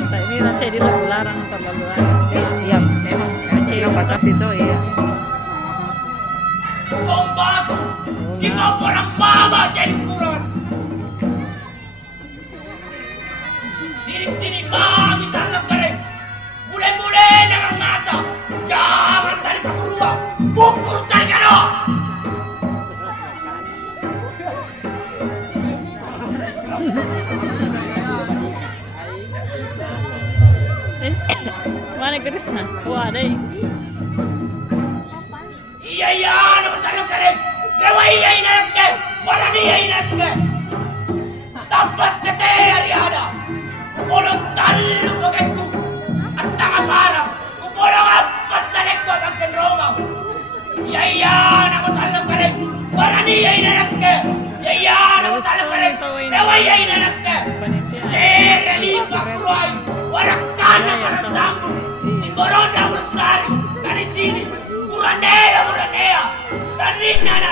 Tak ini nanti di lagu larang terlalu Iya, memang kecil batas itu iya. Sombatu, kita orang mama jadi kurang. Sini-sini mami salam keren. Bule-bule dengan masa. Jangan tali perguruan. Pukul tali kado. Mana Krisna? Wah, ada. Iya, nama salam keren. Rewa iya inatke. Warna iya inatke. Tapat kete hari ada. Kupulong talo bagaiku. At tanga parang. Kupulong apa sa lekto ng Roma. Iya, nama salam keren. Warna iya inatke. Iya, nama salam keren. Rewa iya inatke. Serelipa kuruay. Warak kana manatamu. Timboronda bersari. Dari sini. Muranea. Tanina na